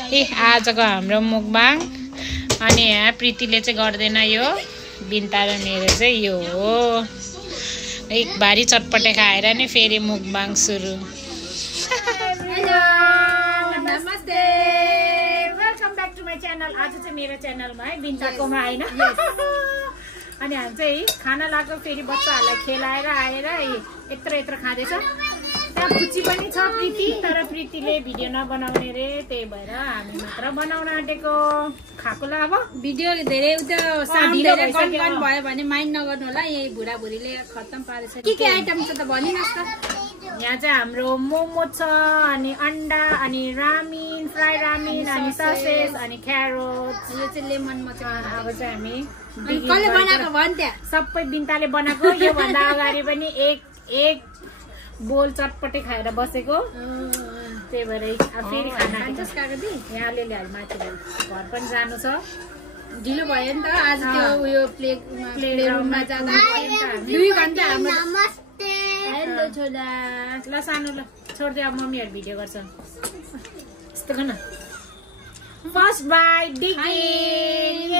ए आजको हाम्रो मुकबाङ अनि यहाँ प्रीतिले चाहिँ गर्दैन यो बिन्ता र मेरो चाहिँ यो हो एक भारी चटपटे खाएर नि फेरि मुकबाङ सुरु नमस्ते welcome back to my channel आज चाहिँ मेरो च्यानलमा है बिन्ताकोमा होइन अनि हामी चाहिँ खाना लाग्यो फेरि बच्चाहरूलाई खेलाएर आएर यत्रो यत्रो खाँदैछ त्यहाँ खुची पनि छ प्रीति तर प्रीतिले भिडियो नबनाउने रे त्यही भएर हामी मात्र बनाउन आँटेको खाएको ल अब भिडियो धेरै ढिलो भयो भने माइन्ड नगर्नु होला यही बुढाबुढीले खत्तम पारेछ के आइटम छ त भनिनुहोस् त यहाँ चाहिँ हाम्रो मोमो छ अनि अन्डा अनि रामिन फ्राई रामिन अनि ससेज अनि क्यारोट यो चाहिँ लेमन मचा अब चाहिँ हामी कसले बनाएको भन् त्यहाँ सबै बिन्ताले बनाएको योभन्दा अगाडि पनि एक बोल चटपटे खाएर बसेको त्यही भएर फेरि खाना यहाँ अलिअलि माथि घर पनि जानु छ ढिलो भयो नि त आज त्यो उयो प्ले रुममा जाँदा 2 घण्टा हाम्रो हेलो छोरा ल सानो ल छोड्दै अब मम्मीहरू भिडियो गर्छ यस्तो गर्न फर्स्ट बाइट डिगिन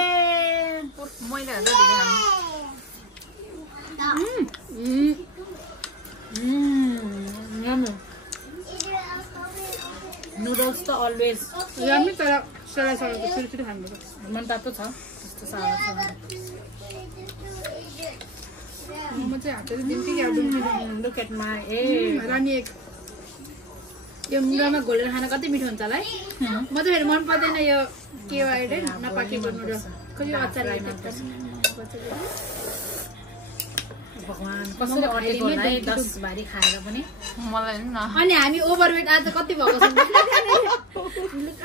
नुडल्स त अलवेज राम्रो तर सलाई सलाको छिटो खानुपर्छ मन तातो छ त्यस्तो साह्रो छ म चाहिँ हातले दिन्छु याद लुक एट माई रानी यो मुरामा घोलेर खाना कति मिठो हुन्छ होला है म त फेरि मन पर्दैन यो के अहिले नपाकेको नुडल्स खोइ अचार भगवान कसरी अटेको होला है 10 भारी खाएर पनि मलाई नि न अनि हामी ओभरवेट आज कति भएको छ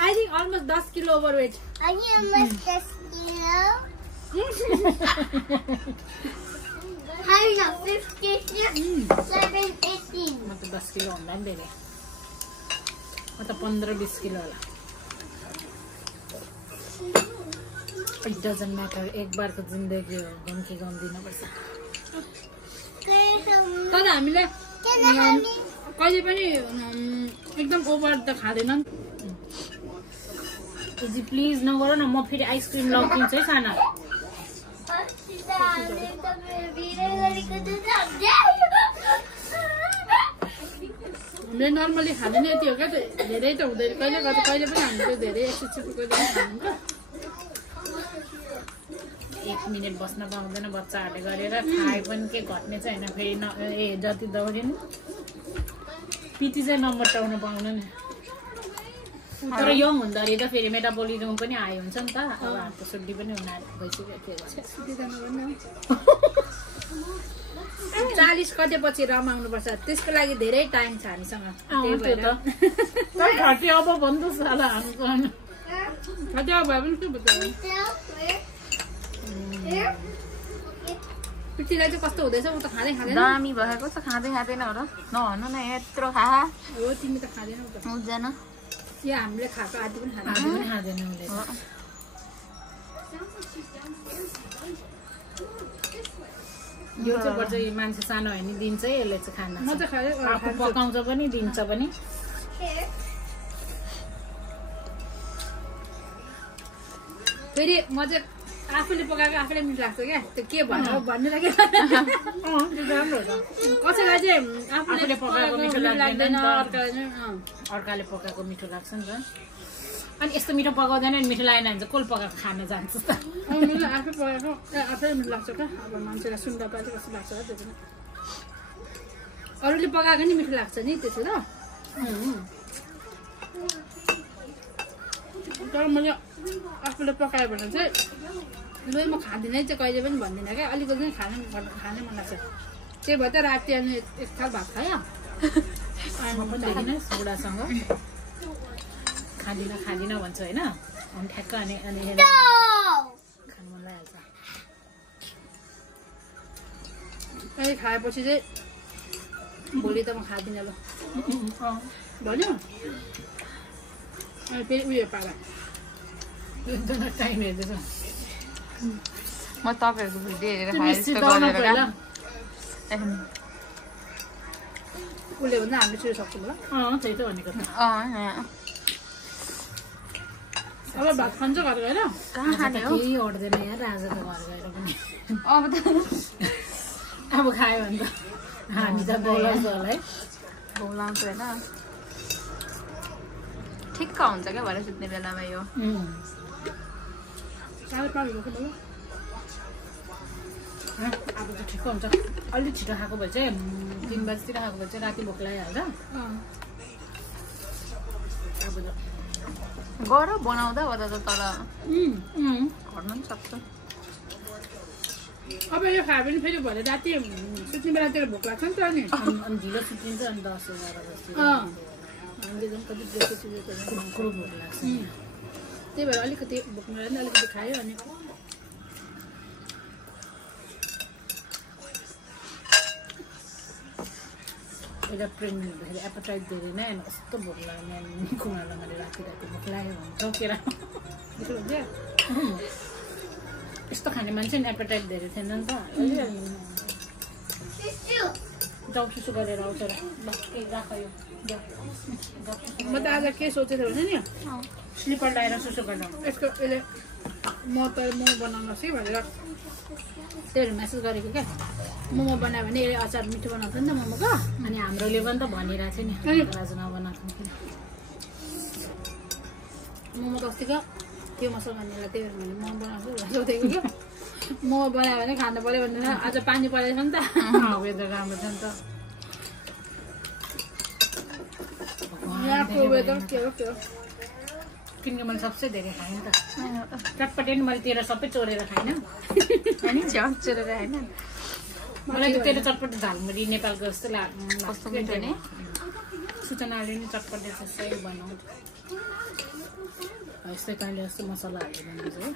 I think almost 10 kilo overweight म त 10 किलो भन्दा पनि धेरै म त 15-20 किलो होला इट डजन्ट म्याटर एक बारको जिन्दगी हो गम्की गम्दिनुपर्छ तर हामीले कहिले पनि एकदम ओभर त खाँदैनन् जी प्लिज नगर न म फेरि आइसक्रिम लगिदिन्छु है खाना हामीले नर्मली खाँदैन यति हो क्या धेरै त हुँदैन कहिले पनि हामीले धेरै एक्सर्साइज गर्दैन 1 मिनट बस्न पाउँदैन बच्चाहरूले गरेर खाए पनि के घट्ने चाहिँ होइन फेरि जति दौडिनु पिटी चाहिँ नमटाउनु पाउनु नि तर यङ हुँदाखेरि त फेरि मेटाबोलिजम पनि आयो हुन्छ नि त अब हातको सुड्डी पनि हुन भइसक्यो 40 कतेपछि रमाउनुपर्छ त्यसको लागि धेरै टाइम छ हामीसँग अब भन्नु साला भए पनि के बताउनु पिटीलाई चाहिँ कस्तो हुँदैछ उ त खाँदै खाँदैन दामी भएको छ खाँदै खाँदैन हो र नभन्नु न यत्रो खा हो तिमी त खाँदैनौ त हुँदैन यो हामीले खाएको आदि पनि खाँदैन यो चाहिँ पर्छ मान्छे सानो होइन दिन्छ है यसले चाहिँ खाना म चाहिँ खाँदै आफू पकाउँछ पनि दिन्छ पनि फेरि म चाहिँ आफूले पकाएको आफूलाई मिठो लाग्छ क्या त्यो के भन्नु लाग्यो कसैलाई चाहिँ आफूले पकाएको मिठो लाग्दैन अर्काले पकाएको मिठो लाग्छ नि त अनि यस्तो मिठो पकाउँदैन नि मिठो लागेन भने चाहिँ कसले पकाएको खान जान्छ त आफै पकाएको आफैले मिठो लाग्छ क्या अब मान्छेलाई सुन्दा पाले कस्तो लाग्छ त्यो पनि अरूले पकाएको नि मिठो लाग्छ नि त्यसो त तर मैले आफूले पकायो भने चाहिँ लु म खाँदिनँ चाहिँ कहिले पनि भन्दिनँ क्या अलिकति खानै मन लाग्छ त्यही भएर त राति अनि एक थाल भात खायो म पनि देखिनँ बुढासँग खाँदिनँ भन्छ होइन अनि ठ्याक्क अनि खानु मन लागिहाल्छ अहिले खाएपछि चाहिँ भोलि त म खाँदिनँ ल भन्यो अनि फेरि उयो पारा टाइम हेर्दैछ म तपाईहरुको भिडियो हेरेर खाए जस्तो गरेर उले भन्दा हामीले छिटो सक्छौँ होला त्यही त भनेको त अब भात खान्छ घर गएर कहाँ खाने हो केही ओर्दैन यार राजाको घर गएर पनि अब खायो भने त हामी त बोलाउँछ होला है बोलाउँछ होइन ठिक्क हुन्छ क्या भरे सुत्ने बेलामा यो अब त ठिक्क हुन्छ अलि छिटो खाएको भए चाहिँ 3 बजीतिर खाएको भए चाहिँ राति भोक लागिहाल्छ अब गर बनाउँदा ओर्दा त तर गर्नु पनि सक्छ अब यो खायो भने फेरि भरे राति सुत्ने बेलातिर भोक लाग्छ नि त अनि ढिलो सुत्रिन्छ अनि 10-11 बजीतिर हामीले झन् कति बेसी सुतेको कुरो भोक लाग्छ त्यही भएर अलिकति भोक नलाग्दा अलिकति खायो अनि पहिला प्रेग्नेन्ट हुँदाखेरि एपेटाइट धेरै नै होइन कस्तो भोक लाग्ने कुमारलाई मैले राति भोक लाग्यो भने चौकेर यस्तो खाने मान्छे नि एपेटाइट धेरै थिएन नि त जाउ सुसु गरेर आउँछ र ल केही राख यो म त आज के सोचेको भने नि स्लिपर लगाएर सुसु गर्नु यसको यसले मोमो बनाउनुहोस् है भनेर त्यही मेसेज गरेको क्या मोमो बनायो भने यसले अचार मिठो बनाउँछ नि त मोमोको अनि हाम्रोले पनि त भनिरहेको थियो नि आज नबनाएको मोमो कस्तिको त्यो मुसलमानलाई त्यही भएर मैले मोमो बनाउँछु सोधेको क्या मोमो बनायो भने खानु पऱ्यो भनेर आज पानी परेको छ नि त वेदर राम्रो छ नि त यहाँको वेदर के हो किनकि मैले सबसे धेरै खाएँ नि त चटपटे नि मैले तेरो सबै चोरेर खाएन अनि झ्याउ चोरेर होइन मलाई त तेरो चटपटे झालमुरी नेपालको जस्तो कस्तो मिठो नि सूचनाले नि चटपटे जस्तै बनाउँछ यस्तै कहिले जस्तो मसला हालेर बनाउँछ है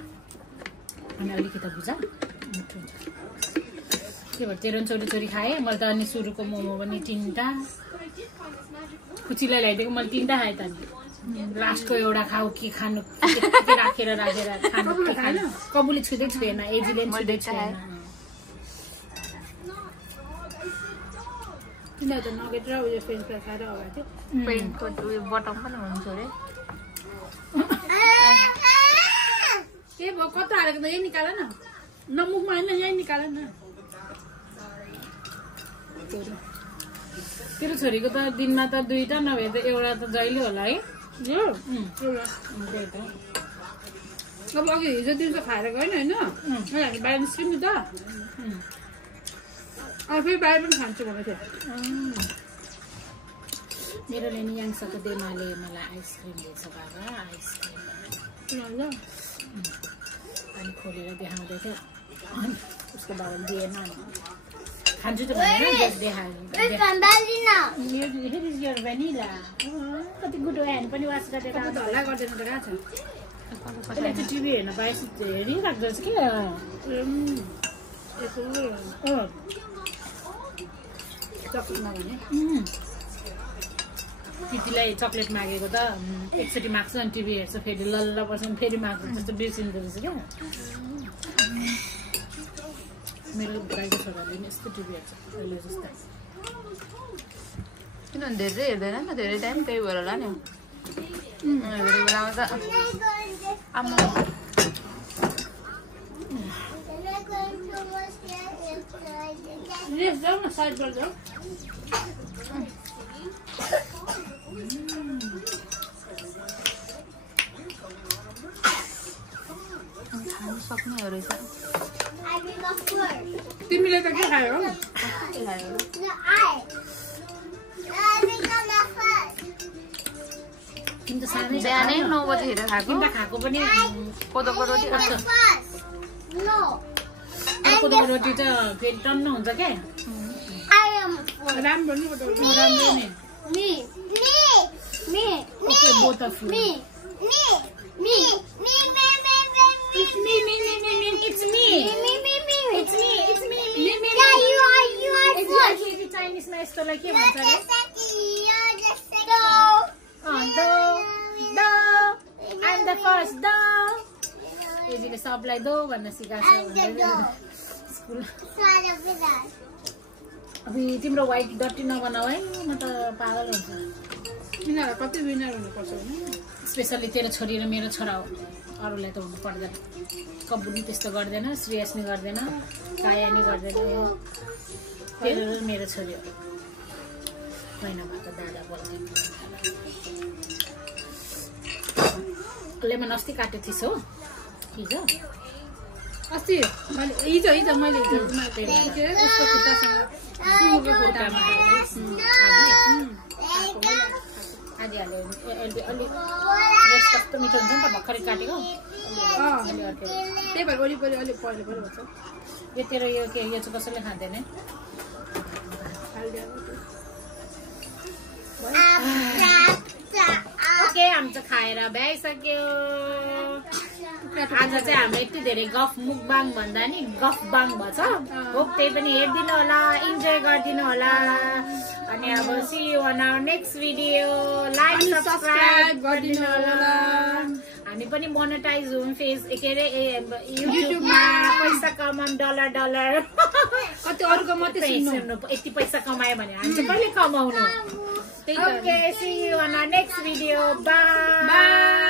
अनि अलिकति बुझा मिठो हुन्छ के भन्छ तेरो चोरी चोरी खाएँ मैले त अनि सुरुको मोमो पनि 3टा कुचीलाई ल्याइदिएको मैले 3टा खाएँ त नि लास्टको एउटा खाऊ के खानु राखेर खानु कबुले छुँदै छुएन एजीले पनि छुँदै छुएन तिनीहरू त नगेट र उयो फ्रेन्च फ्राई खाएर अगाएको थियो पेन्टको उयो बटम पनि हुन्छ अरे के भयो कता हालेको त यही निकाल न मुखमा होइन यही निकाल न तेरो छोरीको त दिनमा त 2टा नभए त एउटा त जहिले होला है यो अब अघि हिजो दिउँसो खाएर गएन होइन हामी बाहिर निस्क्यौँ नि त अब फेरि बाहिर पनि खान्छु भनेको थियो मेरो नि याङ्सको देमाले मलाई आइसक्रिम दिएछ बाबा आइसक्रिम अनि खोलेर देखाउँदै थियो अनि उसको बाबाले दिएन खान्छु त भनेर देखायो कति गुड ह्यान्ड पनि वास गरेर हल्ला गर्दैन त कहाँ छ त्यसलाई चाहिँ टिभी हेर्न पाएँ हेरिराख्दो रहेछ कि चक्लेट नभने पिटीलाई चक्लेट मागेको त एकचोटि माग्छ अनि टिभी हेर्छ फेरि लल्ल पर्छ फेरि माग्छ जस्तो बिर्सिँदो रहेछ क्या मेरो गाईको छोराले पनि यस्तो टिभी हेर्छ अहिले जस्तो किनभने धेरै हेर्दैन नि त धेरै टाइम त्यही भएर होला नि हेरेको बेलामा त आम्मा जाऊ न साइडबाट जाऊ खानु सक्ने रहेछ तिमीले त के खायो तिमी त सानै बिहानै 9 बजीतिर खाएको खाएको पनि कोदोको रोटी कोदोको रोटी त फेरि टन्न हुन्छ क्या राम्रो नि राम्रो नि ओके बोथ अफ यु चाइनिजमा यस्तोलाई के भन्छ अरे I'm the first एजीले सबलाई दो भन्न सिकाएको अब तिम्रो व्हाइट डट्टी नबनाऊ है म त पागल हुन्छ यिनीहरू कति विनर हुनुपर्छ भने स्पेसली तेरो छोरी र मेरो छोरा हो, अरूलाई त हुनु पर्दैन। कब्बु नि त्यस्तो गर्दैन, श्रेयस नि गर्दैन, काया नि गर्दैन, तेरो र मेरो छोरी हो। होइन भए त दादा बोल्दैन। लेमन अस्ति काटेको थिइस् हो हिजो? अस्ति मैले हिजो मैले उसको खुट्टासँग सिउँको खुट्टामा आधी हाल्यो अलि रेस कस्तो मिठो हुन्छ नि त भर्खरै काटेको। त्यही भएर वरिपरि अलिक पहिलो पनि हुन्छ। यो तेरो यो के यो चाहिँ कसैले खाँदैन है? ओके हामी चाहिँ खाएर भ्याइसक्यो। आज चाहिँ हाम्रो यति धेरै गफ मुकबाङ भन्दा नि गफबाङ भएछ। होप त्यही पनि हेरिदिनु होला, इन्जोय गरिदिनु होला। अनि अब see you on our next video. Like subscribe गरिदिनु होला। हामी पनि मोनेटाइज हुँ फेस के अरे युट्युबमा, पैसा कमाउँ डलर। कति अरूको मात्रै सुन्नु, यति पैसा कमायो भने हामी चाहिँ कहिले कमाउनु? Okay see you on our next video. By.